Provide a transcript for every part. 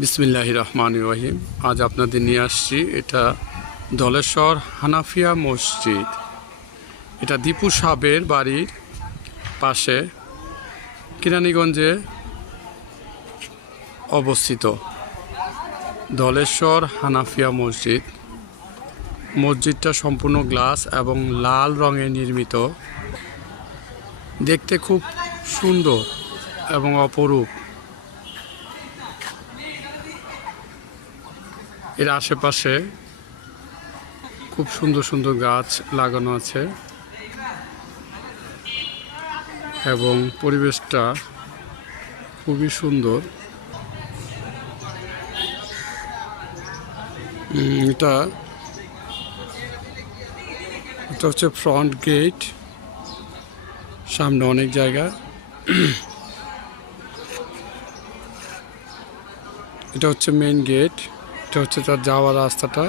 বিসমিল্লাহির রহমানির রহিম। আজ আপনাদের নিয়ে আসছি এটা ধলেশ্বর হানাফিয়া মসজিদ। এটা দীপু সাহেবের বাড়ির পাশে কেরানীগঞ্জে অবস্থিত ধলেশ্বর হানাফিয়া মসজিদ। মসজিদটা সম্পূর্ণ গ্লাস এবং লাল রঙে নির্মিত, দেখতে খুব সুন্দর এবং অপরূপ। এর আশেপাশে খুব সুন্দর সুন্দর গাছ লাগানো আছে এবং পরিবেশটা খুবই সুন্দর। এটা হচ্ছে ফ্রন্ট গেট, সামনে অনেক জায়গা। এটা হচ্ছে মেইন গেট, এটা হচ্ছে তার যাওয়ার রাস্তাটা।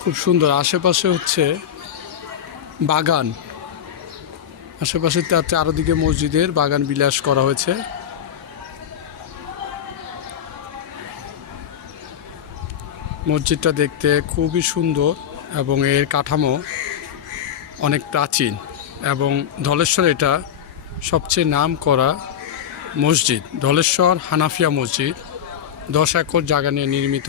খুব সুন্দর। আশেপাশে হচ্ছে বাগান, আশেপাশে তার চারদিকে মসজিদের বাগান বিলাস করা হয়েছে। মসজিদটা দেখতে খুবই সুন্দর এবং এর কাঠামো অনেক প্রাচীন এবং ধলেশ্বর এটা সবচেয়ে নাম করা মসজিদ। ধলেশ্বর হানাফিয়া মসজিদ 10 একর জায়গা নিয়ে নির্মিত,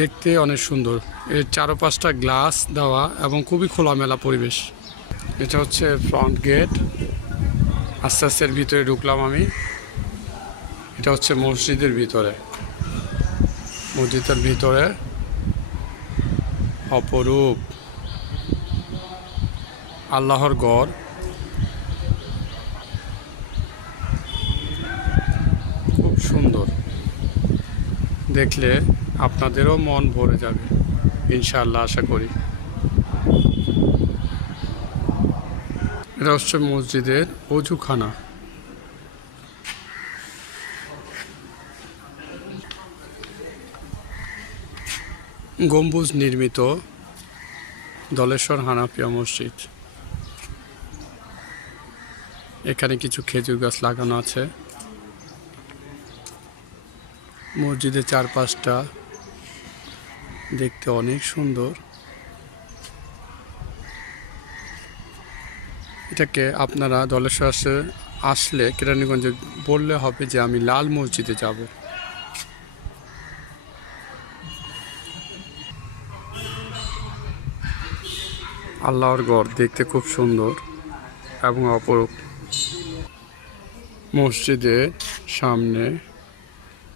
দেখতে অনেক সুন্দর। এর চারপাশটা গ্লাস দেওয়া এবং খুবই খোলামেলা পরিবেশ। এটা হচ্ছে ফ্রন্ট গেট। আস্তে আস্তে এর ভিতরে ঢুকলাম আমি। এটা হচ্ছে মসজিদের ভিতরে। মসজিদের ভিতরে অপরূপ আল্লাহর ঘর। খুব সুন্দর, দেখলে আপনাদেরও মন ভরে যাবে ইনশাআল্লাহ, আশা করি। এটা হচ্ছে মসজিদের অজুখানা। গম্বুজ নির্মিত ধলেশ্বর হানাফিয়া মসজিদ। এখানে কিছু খেজুর গাছ লাগানো আছে। মসজিদের চারপাশটা দেখতে অনেক সুন্দর। এটাকে আপনারা ধলেশ্বর আসলে কেরানীগঞ্জে বললে হবে যে আমি লাল মসজিদে যাব। আল্লাহর ঘর দেখতে খুব সুন্দর এবং অপরূপ। মসজিদের সামনে